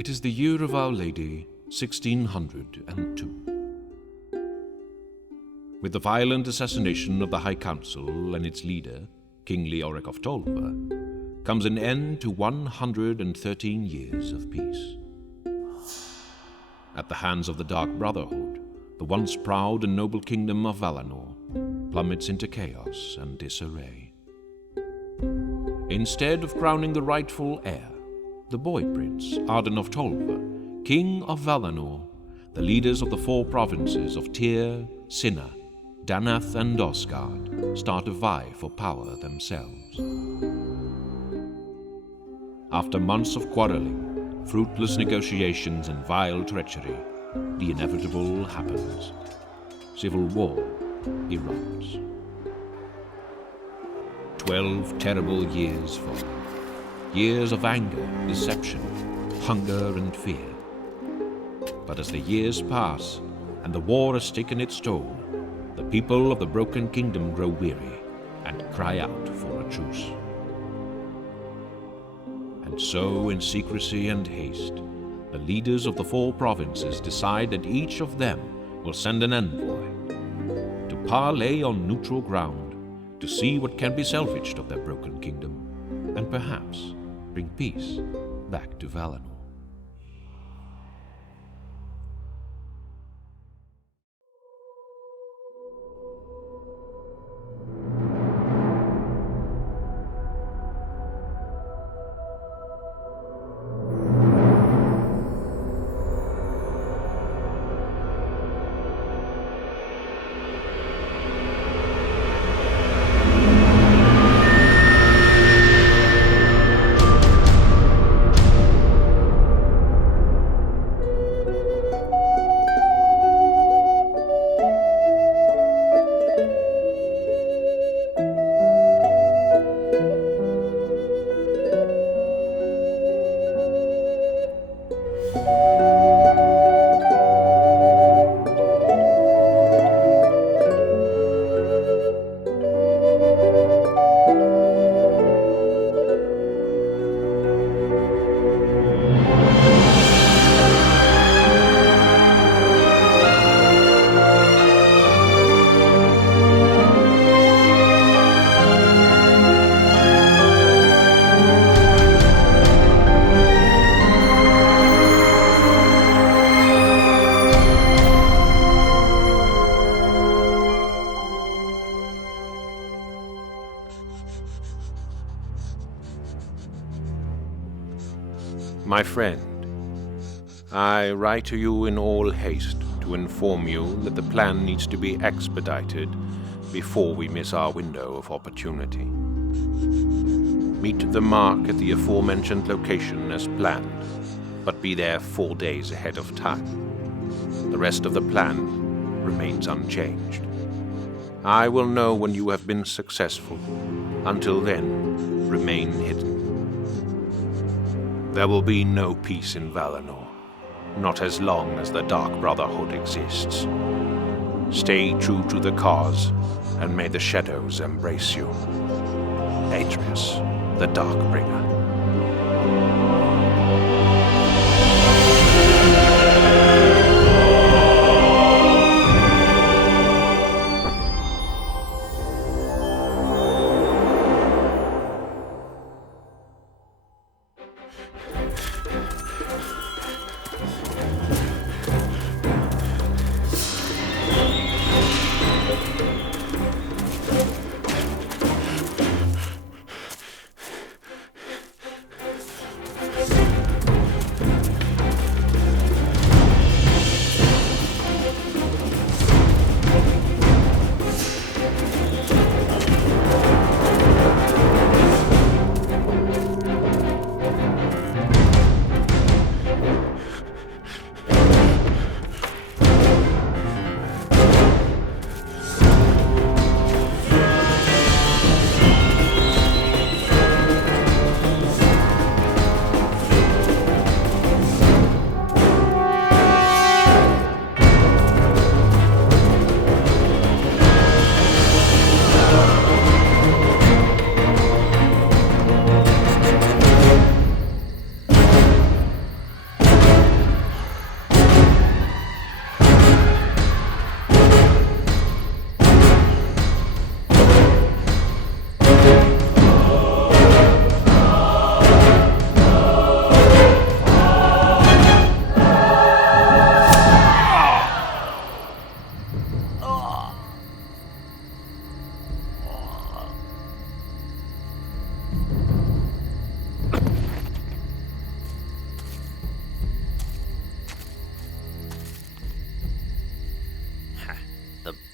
It is the year of Our Lady, 1602. With the violent assassination of the High Council and its leader, King Leoric of Tolva, comes an end to 113 years of peace. At the hands of the Dark Brotherhood, the once proud and noble kingdom of Valinor plummets into chaos and disarray. Instead of crowning the rightful heir, the boy prince, Arden of Tolva, king of Valinor, the leaders of the 4 provinces of Tyr, Sinna, Danath, and Osgard start to vie for power themselves. After months of quarreling, fruitless negotiations, and vile treachery, the inevitable happens. Civil war erupts. 12 terrible years follow. Years of anger, deception, hunger, and fear. But as the years pass and the war has taken its toll, the people of the Broken Kingdom grow weary and cry out for a truce. And so, in secrecy and haste, the leaders of the 4 provinces decide that each of them will send an envoy to parley on neutral ground to see what can be salvaged of their broken kingdom, and perhaps bring peace back to Valinor. My friend, I write to you in all haste to inform you that the plan needs to be expedited before we miss our window of opportunity. Meet the mark at the aforementioned location as planned, but be there 4 days ahead of time. The rest of the plan remains unchanged. I will know when you have been successful. Until then, remain hidden. There will be no peace in Valinor, not as long as the Dark Brotherhood exists. Stay true to the cause, and may the shadows embrace you. Atreus, the Darkbringer.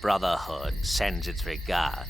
Brotherhood sends its regards.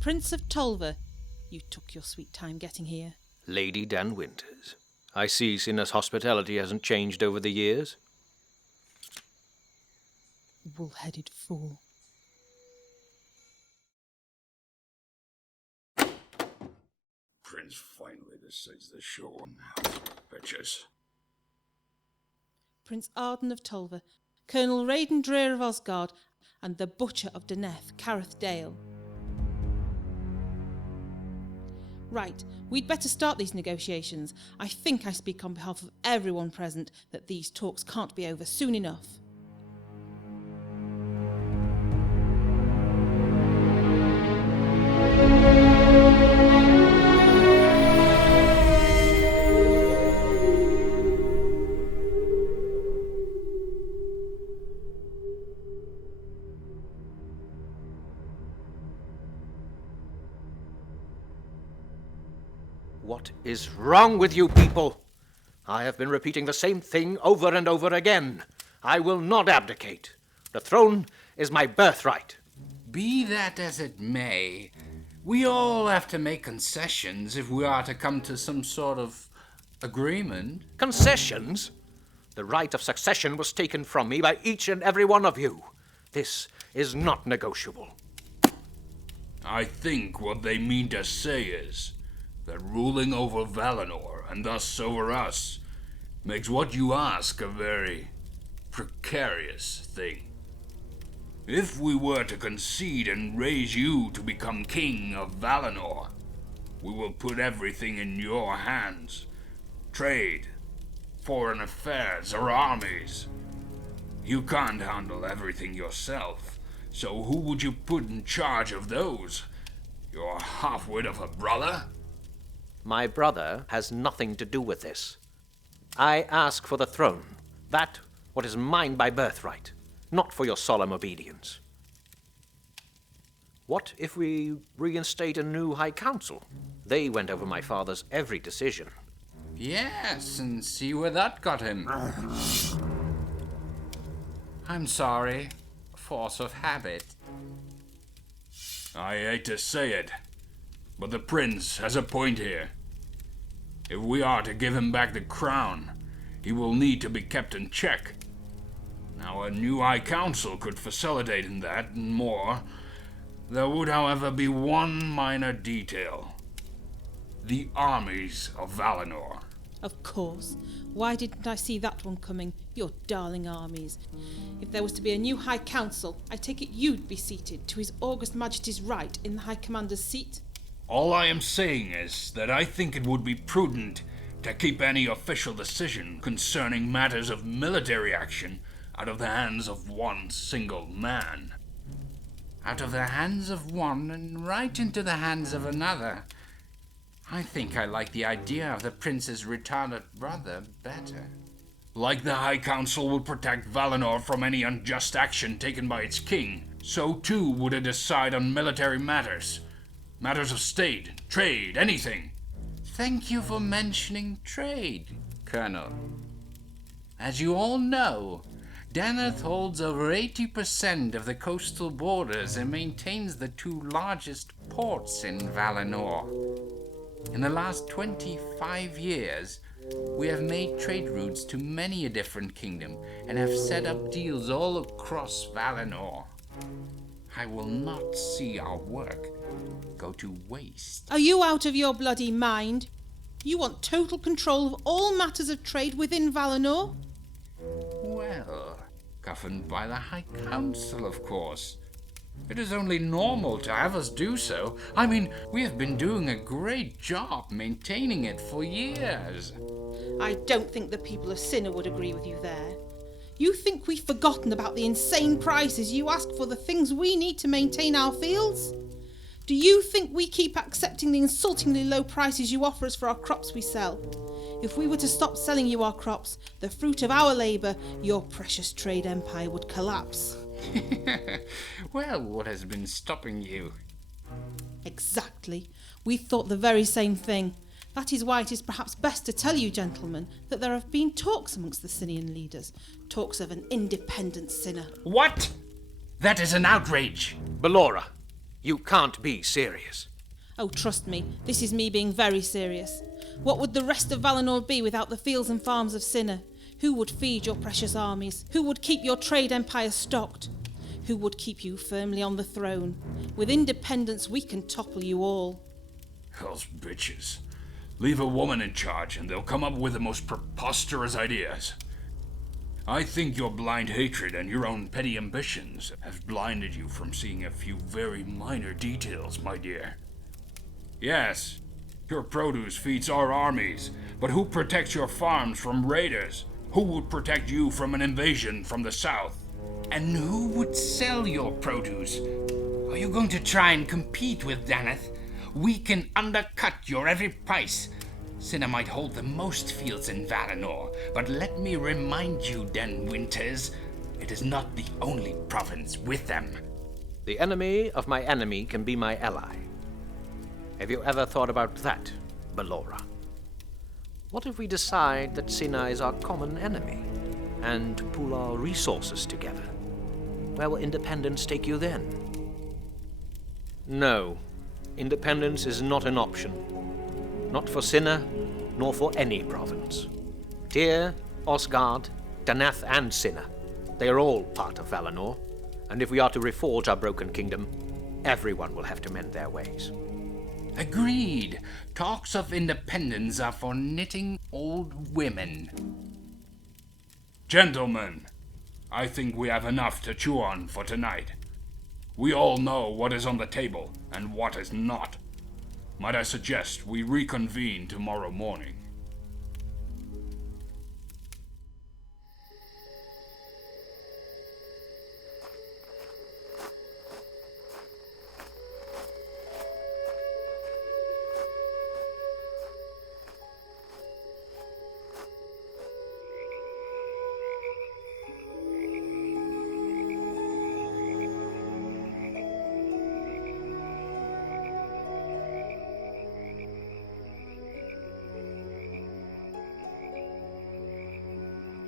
Prince of Tolver, you took your sweet time getting here. Lady Dan Winters, I see Sinner's hospitality hasn't changed over the years. Wool-headed fool. Prince finally decides the show now, bitches. Prince Arden of Tolver, Colonel Raiden Dreer of Osgard, and the Butcher of Deneth, Careth Dale. Right, we'd better start these negotiations. I think I speak on behalf of everyone present that these talks can't be over soon enough. What is wrong with you people? I have been repeating the same thing over and over again. I will not abdicate. The throne is my birthright. Be that as it may, we all have to make concessions if we are to come to some sort of agreement. Concessions? The right of succession was taken from me by each and every one of you. This is not negotiable. I think what they mean to say is that ruling over Valinor, and thus over us, makes what you ask a very precarious thing. If we were to concede and raise you to become king of Valinor, we will put everything in your hands. Trade, foreign affairs, or armies. You can't handle everything yourself, so who would you put in charge of those? Your half-wit of a brother? My brother has nothing to do with this. I ask for the throne, that what is mine by birthright, not for your solemn obedience. What if we reinstate a new High Council? They went over my father's every decision. Yes, and see where that got him. I'm sorry. Force of habit. I hate to say it, but the prince has a point here. If we are to give him back the crown, he will need to be kept in check. Now, a new High Council could facilitate in that and more. There would, however, be one minor detail. The armies of Valinor. Of course. Why didn't I see that one coming? Your darling armies. If there was to be a new High Council, I take it you'd be seated to His August Majesty's right in the High Commander's seat? All I am saying is that I think it would be prudent to keep any official decision concerning matters of military action out of the hands of one single man. Out of the hands of one and right into the hands of another. I think I like the idea of the prince's retarded brother better. Like the High Council would protect Valinor from any unjust action taken by its king, so too would it decide on military matters. Matters of state, trade, anything. Thank you for mentioning trade, Colonel. As you all know, Daneth holds over 80% of the coastal borders and maintains the two largest ports in Valinor. In the last 25 years, we have made trade routes to many a different kingdom and have set up deals all across Valinor. I will not see our work go to waste. Are you out of your bloody mind? You want total control of all matters of trade within Valinor? Well, governed by the High Council, of course. It is only normal to have us do so. I mean, we have been doing a great job maintaining it for years. I don't think the people of Sinner would agree with you there. You think we've forgotten about the insane prices you ask for the things we need to maintain our fields? Do you think we keep accepting the insultingly low prices you offer us for our crops we sell? If we were to stop selling you our crops, the fruit of our labour, your precious trade empire would collapse. Well, what has been stopping you? Exactly. We thought the very same thing. That is why it is perhaps best to tell you, gentlemen, that there have been talks amongst the Sinnian leaders. Talks of an independent Sinner. What? That is an outrage! Ballora, you can't be serious. Oh, trust me, this is me being very serious. What would the rest of Valinor be without the fields and farms of Sinner? Who would feed your precious armies? Who would keep your trade empire stocked? Who would keep you firmly on the throne? With independence, we can topple you all. Those bitches. Leave a woman in charge and they'll come up with the most preposterous ideas. I think your blind hatred and your own petty ambitions have blinded you from seeing a few very minor details, my dear. Yes, your produce feeds our armies, but who protects your farms from raiders? Who would protect you from an invasion from the south? And who would sell your produce? Are you going to try and compete with Daneth? We can undercut your every price. Sinner might hold the most fields in Valinor, but let me remind you, Den Winters, it is not the only province with them. The enemy of my enemy can be my ally. Have you ever thought about that, Ballora? What if we decide that Sinna is our common enemy, and pool our resources together? Where will independence take you then? No, independence is not an option. Not for Sinna, nor for any province. Tyr, Osgard, Daneth, and Sinna, they are all part of Valinor, and if we are to reforge our broken kingdom, everyone will have to mend their ways. Agreed. Talks of independence are for knitting old women. Gentlemen, I think we have enough to chew on for tonight. We all know what is on the table and what is not. Might I suggest we reconvene tomorrow morning?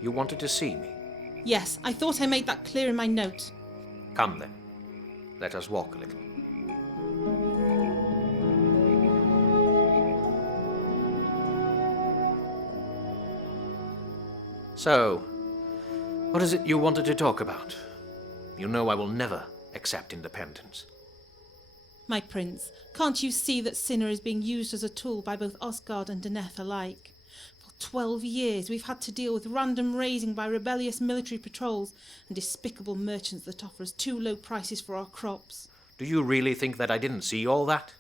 You wanted to see me? Yes, I thought I made that clear in my note. Come then. Let us walk a little. So, what is it you wanted to talk about? You know I will never accept independence. My prince, can't you see that Sinner is being used as a tool by both Osgard and Daneth alike? For 12 years we've had to deal with random raising by rebellious military patrols and despicable merchants that offer us too low prices for our crops. Do you really think that I didn't see all that?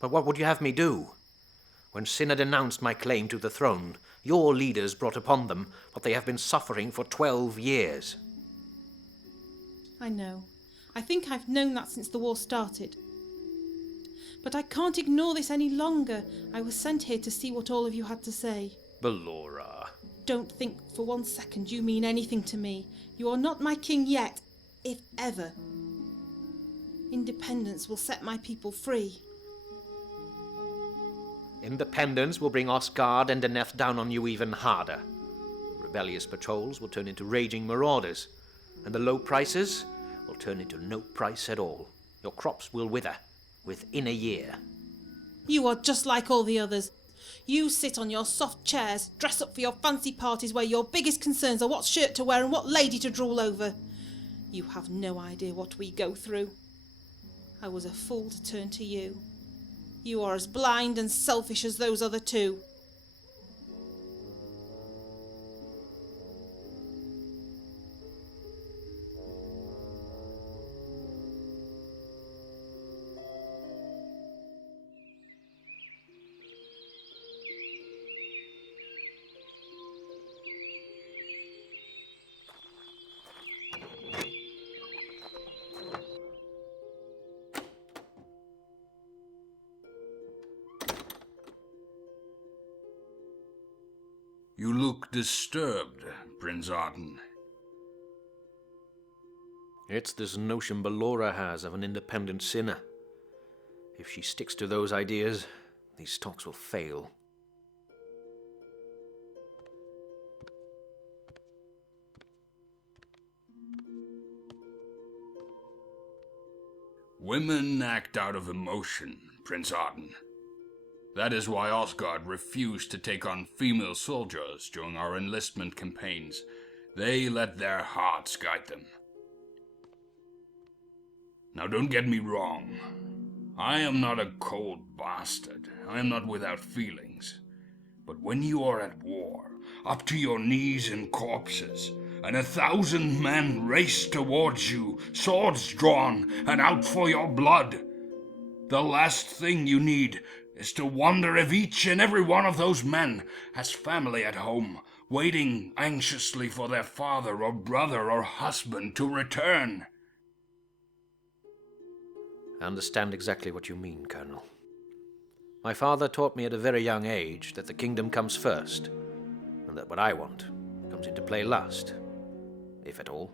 But what would you have me do? When Sinner denounced my claim to the throne, your leaders brought upon them what they have been suffering for 12 years. I know. I think I've known that since the war started. But I can't ignore this any longer. I was sent here to see what all of you had to say. Ballora, don't think for 1 second you mean anything to me. You are not my king yet, if ever. Independence will set my people free. Independence will bring Osgard and Deneth down on you even harder. Rebellious patrols will turn into raging marauders, and the low prices will turn into no price at all. Your crops will wither within a year. You are just like all the others. You sit on your soft chairs, dress up for your fancy parties where your biggest concerns are what shirt to wear and what lady to drool over. You have no idea what we go through. I was a fool to turn to you. You are as blind and selfish as those other two. You look disturbed, Prince Arden. It's this notion Ballora has of an independent sinner. If she sticks to those ideas, these talks will fail. Women act out of emotion, Prince Arden. That is why Osgard refused to take on female soldiers during our enlistment campaigns. They let their hearts guide them. Now don't get me wrong. I am not a cold bastard. I am not without feelings. But when you are at war, up to your knees in corpses, and 1,000 men race towards you, swords drawn, and out for your blood, the last thing you need is to wonder if each and every one of those men has family at home, waiting anxiously for their father or brother or husband to return. I understand exactly what you mean, Colonel. My father taught me at a very young age that the kingdom comes first, and that what I want comes into play last, if at all.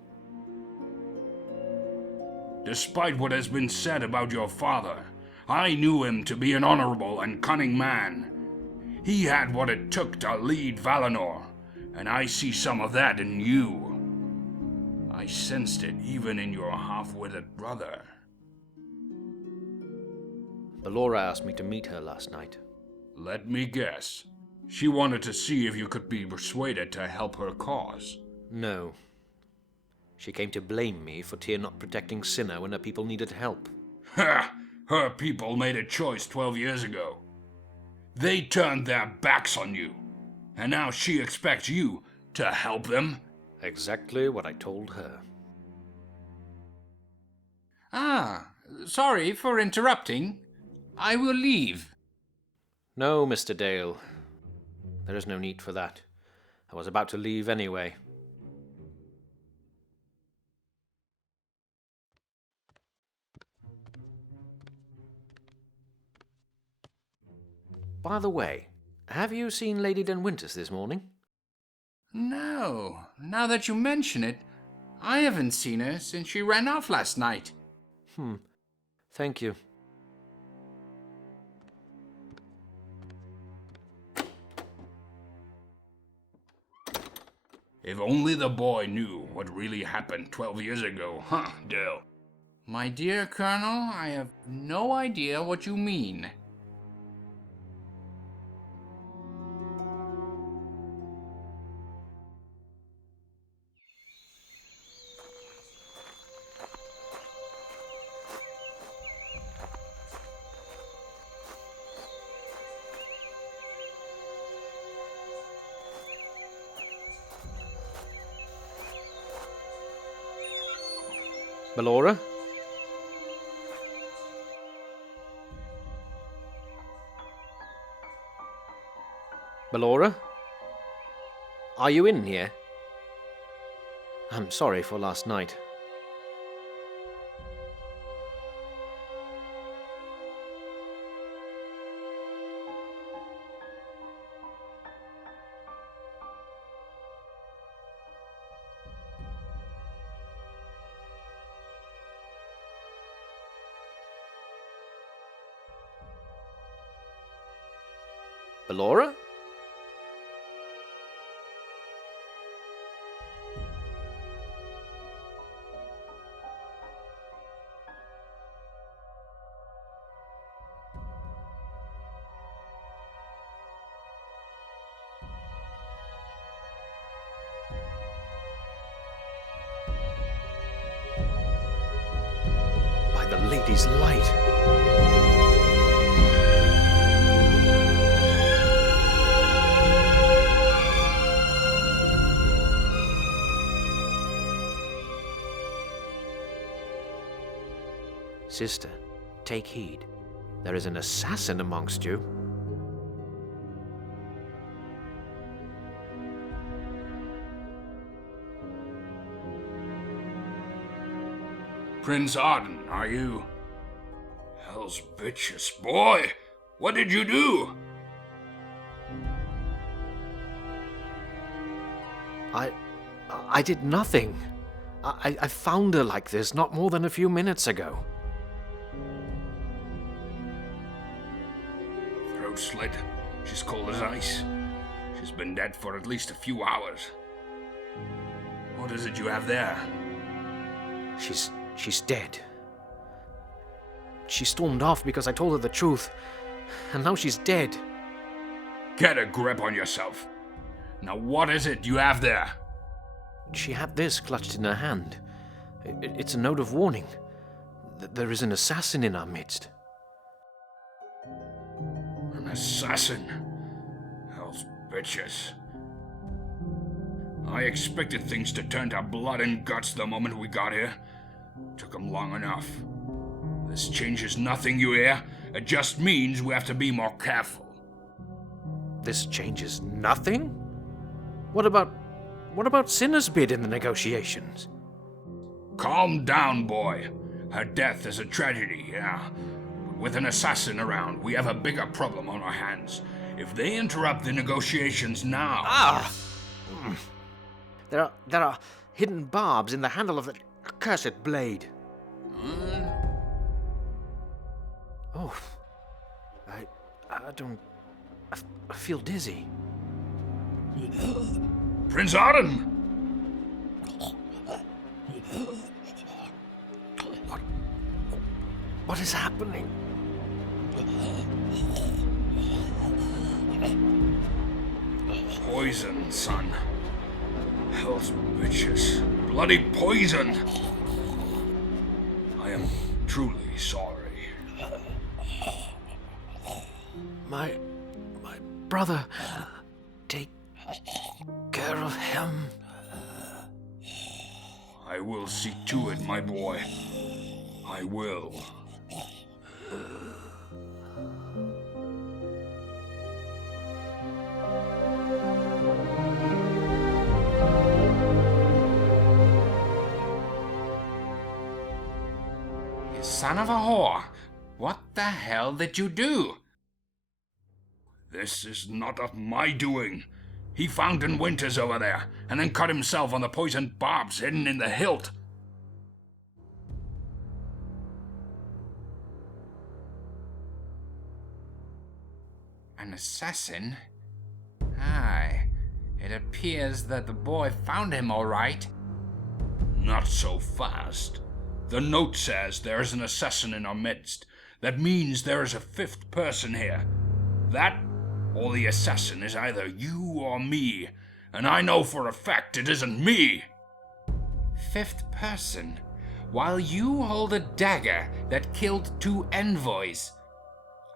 Despite what has been said about your father, I knew him to be an honorable and cunning man. He had what it took to lead Valinor, and I see some of that in you. I sensed it even in your half-witted brother. Ballora asked me to meet her last night. Let me guess. She wanted to see if you could be persuaded to help her cause. No. She came to blame me for Tyr not protecting Sinner when her people needed help. Ha! Her people made a choice 12 years ago. They turned their backs on you, and now she expects you to help them? Exactly what I told her. Sorry for interrupting. I will leave. No, Mr. Dale. There is no need for that. I was about to leave anyway. By the way, have you seen Lady Dunwinters this morning? No, now that you mention it, I haven't seen her since she ran off last night. Thank you. If only the boy knew what really happened 12 years ago, huh, Dale? My dear Colonel, I have no idea what you mean. Ballora? Ballora? Are you in here? I'm sorry for last night. Alora? By the lady's light. Sister, take heed. There is an assassin amongst you. Prince Arden, are you? Hell's bitches, boy! What did you do? I did nothing. I found her like this not more than a few minutes ago. Throat slit. She's cold as ice. She's been dead for at least a few hours. What is it you have there? She's dead. She stormed off because I told her the truth, and now she's dead. Get a grip on yourself. Now what is it you have there? She had this clutched in her hand. It's a note of warning. There is an assassin in our midst. An assassin? Hell's bitches. I expected things to turn to blood and guts the moment we got here. Took them long enough. This changes nothing, you hear? It just means we have to be more careful. This changes nothing? What about Sinner's bid in the negotiations? Calm down, boy. Her death is a tragedy, yeah. But with an assassin around, we have a bigger problem on our hands. If they interrupt the negotiations now... There are hidden barbs in the handle of the accursed blade. Oh, I feel dizzy. Prince Arden! What is happening? Poison, son. Hell's bitches. Bloody poison! I am truly sorry. My brother, take care of him. I will see to it, my boy. I will. You son of a whore! What the hell did you do? This is not of my doing. He found in Winters over there, and then cut himself on the poisoned barbs hidden in the hilt. An assassin? Aye. It appears that the boy found him all right. Not so fast. The note says there is an assassin in our midst. That means there is a fifth person here. That or the assassin is either you or me, and I know for a fact it isn't me. Fifth person? While you hold a dagger that killed 2 envoys.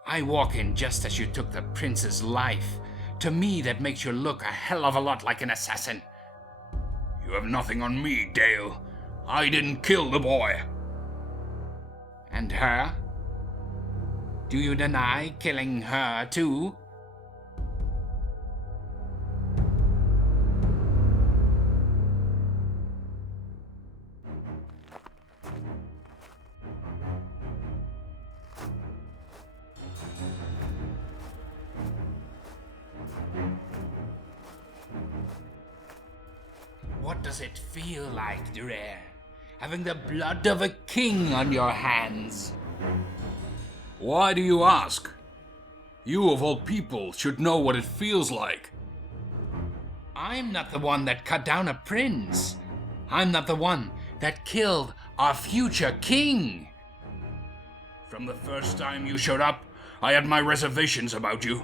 I walk in just as you took the prince's life. To me, that makes you look a hell of a lot like an assassin. You have nothing on me, Dale. I didn't kill the boy. And her? Do you deny killing her too? What does it feel like, Durer? Having the blood of a king on your hands? Why do you ask? You of all people should know what it feels like. I'm not the one that cut down a prince. I'm not the one that killed our future king. From the first time you showed up, I had my reservations about you.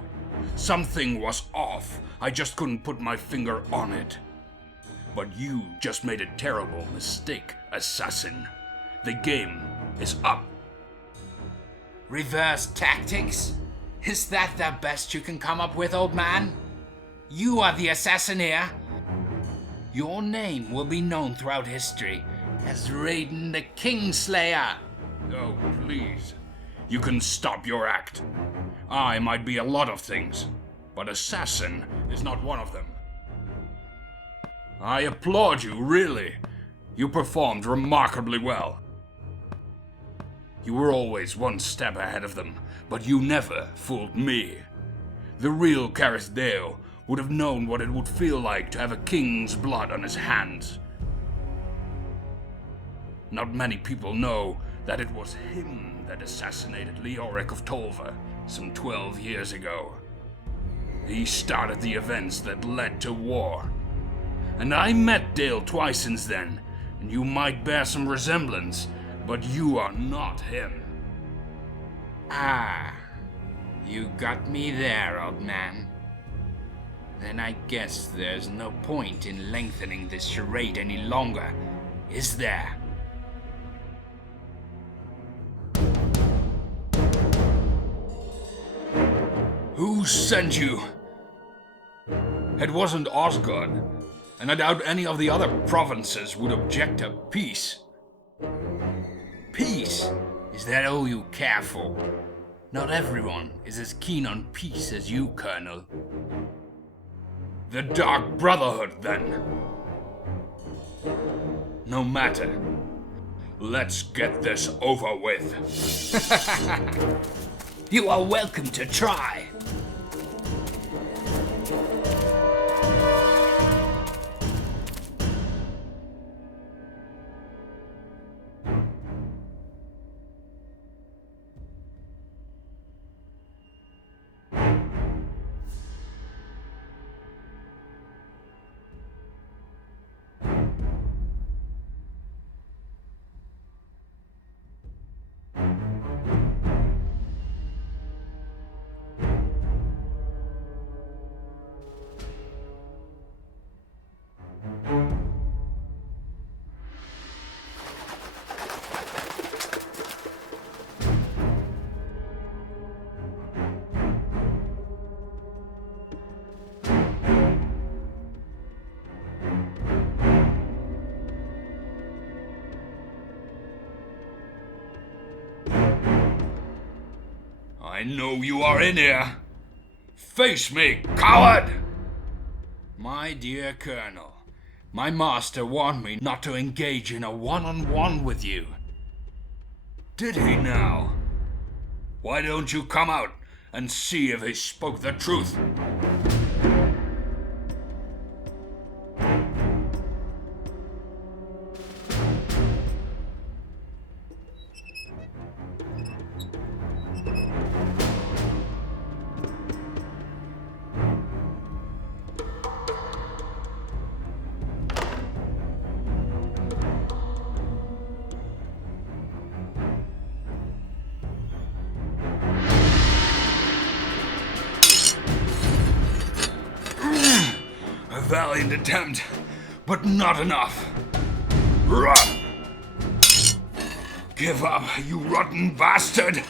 Something was off. I just couldn't put my finger on it. But you just made a terrible mistake, assassin. The game is up. Reverse tactics? Is that the best you can come up with, old man? You are the assassinator. Your name will be known throughout history as Raiden the Kingslayer. Oh, please. You can stop your act. I might be a lot of things, but assassin is not one of them. I applaud you, really. You performed remarkably well. You were always one step ahead of them, but you never fooled me. The real Carisdale would have known what it would feel like to have a king's blood on his hands. Not many people know that it was him that assassinated Leoric of Tolva some 12 years ago. He started the events that led to war. And I met Dale twice since then, and you might bear some resemblance, but you are not him. Ah, you got me there, old man. Then I guess there's no point in lengthening this charade any longer, is there? Who sent you? It wasn't Osgard, and I doubt any of the other provinces would object to peace. Peace? Is that all you care for? Not everyone is as keen on peace as you, Colonel. The Dark Brotherhood, then. No matter. Let's get this over with. You are welcome to try. I know you are in here. Face me, coward! My dear Colonel, my master warned me not to engage in a one-on-one with you. Did he now? Why don't you come out and see if he spoke the truth? A valiant attempt, but not enough. Run! Give up, you rotten bastard!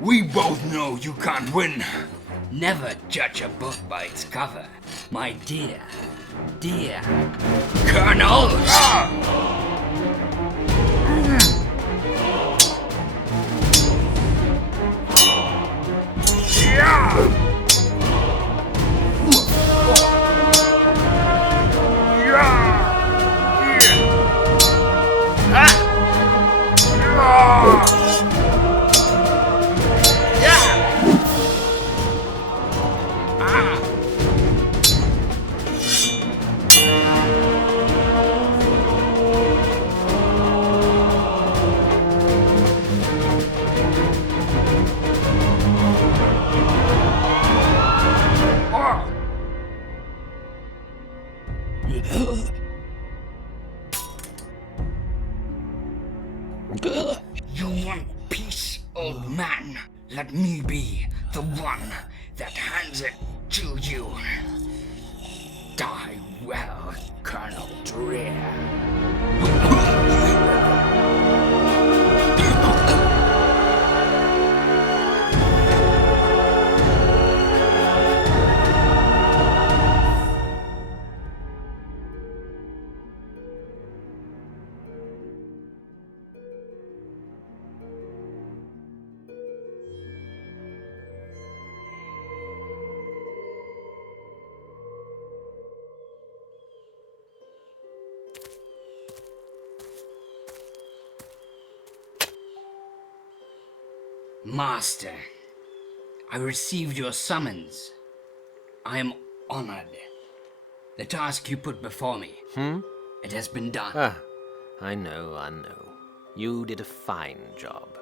We both know you can't win. Never judge a book by its cover, my dear Colonel! You want peace, old man? Let me be the one that hands it to you. Die well, Colonel Dreer. Master, I received your summons. I am honored. The task you put before me, it has been done. I know. You did a fine job.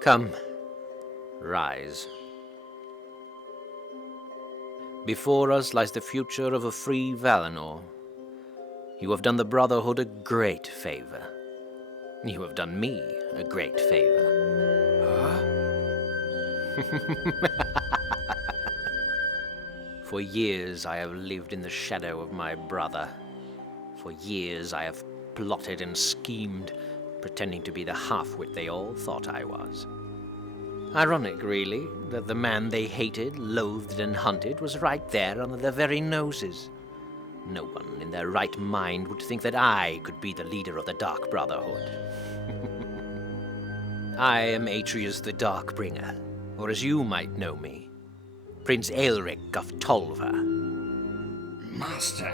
Come, rise. Before us lies the future of a free Valinor. You have done the Brotherhood a great favor. You have done me a great favor. For years I have lived in the shadow of my brother. For years I have plotted and schemed, pretending to be the half-wit they all thought I was. Ironic, really, that the man they hated, loathed, and hunted was right there under their very noses. No one in their right mind would think that I could be the leader of the Dark Brotherhood. I am Atreus the Darkbringer, or as you might know me, Prince Aelric of Tolva. Master,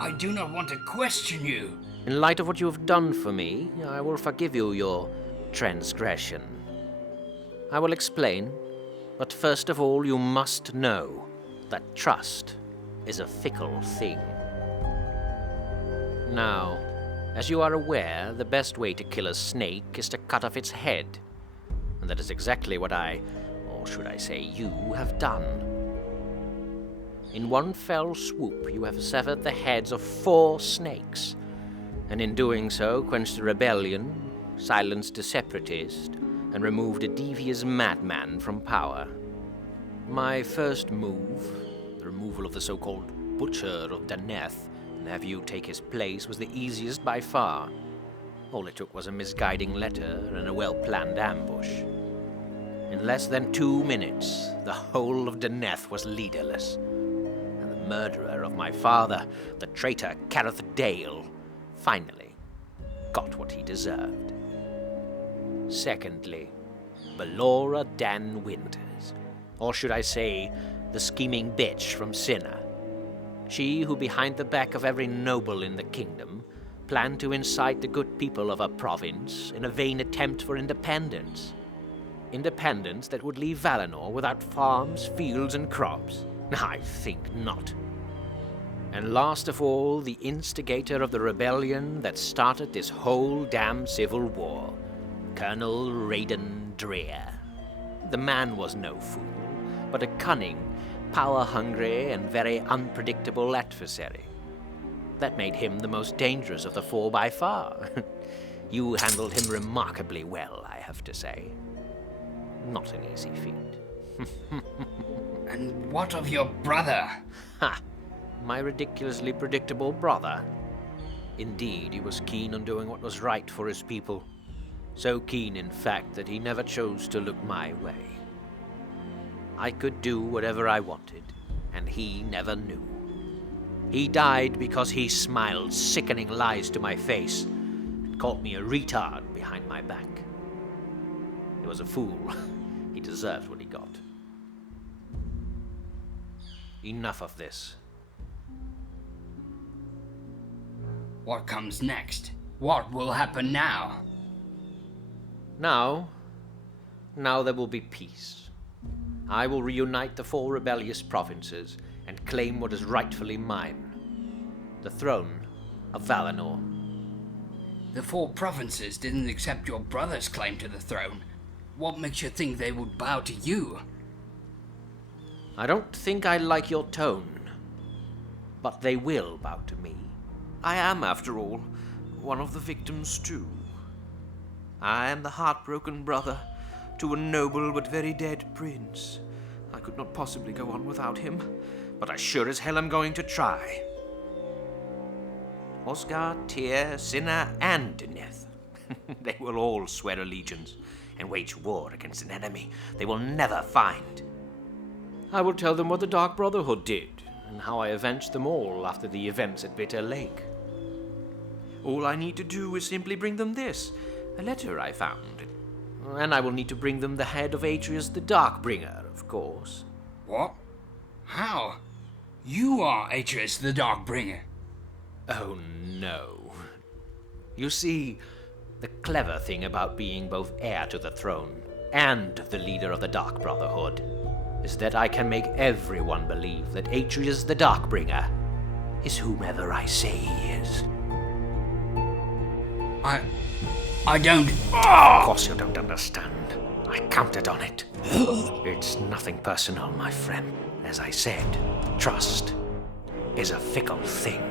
I do not want to question you. In light of what you have done for me, I will forgive you your transgression. I will explain, but first of all you must know that trust is a fickle thing. Now, as you are aware, the best way to kill a snake is to cut off its head. And that is exactly what I, or should I say you, have done. In one fell swoop, you have severed the heads of 4 snakes, and in doing so quenched a rebellion, silenced a separatist, and removed a devious madman from power. My first move, the removal of the so-called Butcher of Daneth, and have you take his place, was the easiest by far. All it took was a misguiding letter and a well-planned ambush. In less than 2 minutes, the whole of Daneth was leaderless, and the murderer of my father, the traitor Careth Dale, finally got what he deserved. Secondly, Ballora Dan Winters, or should I say, the scheming bitch from Cinna. She who behind the back of every noble in the kingdom planned to incite the good people of a province in a vain attempt for independence. Independence that would leave Valinor without farms, fields, and crops? I think not. And last of all, the instigator of the rebellion that started this whole damn civil war, Colonel Raiden Dreer. The man was no fool, but a cunning, power-hungry, and very unpredictable adversary. That made him the most dangerous of the 4 by far. You handled him remarkably well, I have to say. Not an easy feat. And what of your brother? Ha! My ridiculously predictable brother. Indeed, he was keen on doing what was right for his people. So keen, in fact, that he never chose to look my way. I could do whatever I wanted, and he never knew. He died because he smiled sickening lies to my face and called me a retard behind my back. He was a fool. He deserved what he got. Enough of this. What comes next? What will happen now? Now there will be peace. I will reunite the 4 rebellious provinces and claim what is rightfully mine. The throne of Valinor. The 4 provinces didn't accept your brother's claim to the throne. What makes you think they would bow to you? I don't think I like your tone, but they will bow to me. I am, after all, one of the victims too. I am the heartbroken brother to a noble but very dead prince. I could not possibly go on without him, but I sure as hell am going to try. Osgard, Tyr, Sinner, and Deneth. They will all swear allegiance and wage war against an enemy they will never find. I will tell them what the Dark Brotherhood did, and how I avenged them all after the events at Bitter Lake. All I need to do is simply bring them this, a letter I found. And I will need to bring them the head of Atreus the Darkbringer, of course. What? How? You are Atreus the Darkbringer. Oh no. You see, the clever thing about being both heir to the throne and the leader of the Dark Brotherhood is that I can make everyone believe that Atreus the Darkbringer is whomever I say he is. I don't... Of course you don't understand. I counted on it. It's nothing personal, my friend. As I said, trust is a fickle thing.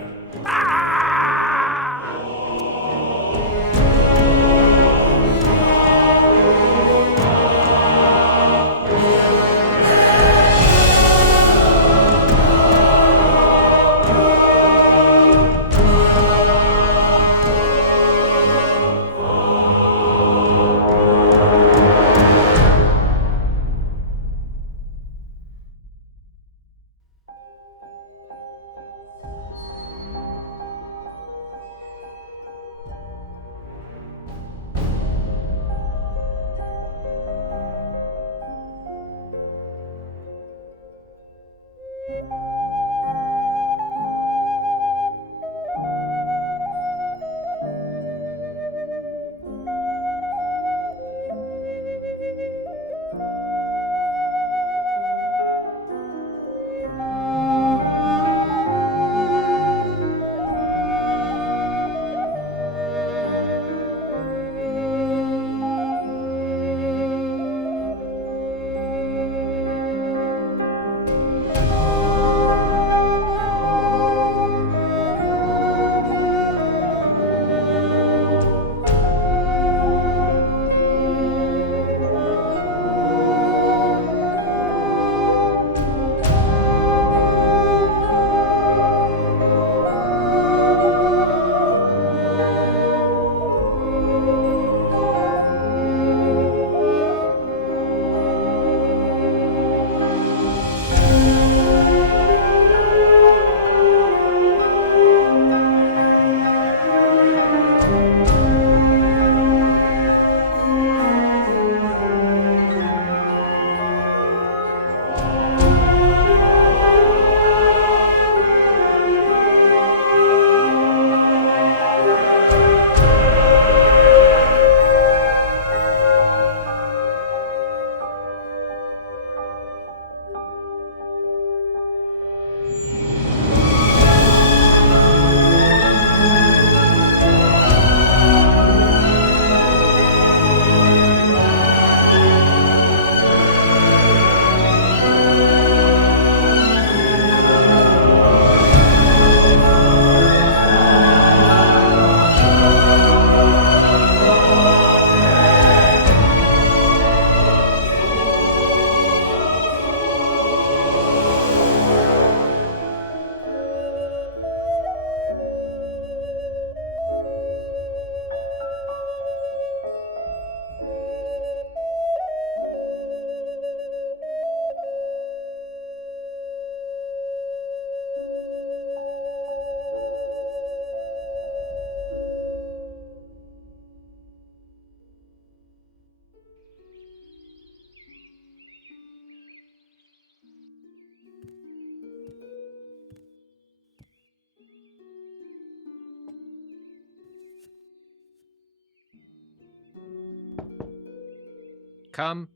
Come.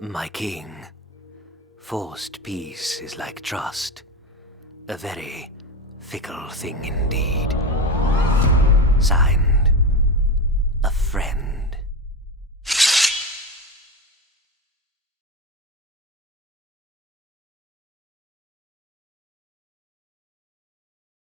My king, forced peace is like trust, a very fickle thing indeed. Signed, a friend.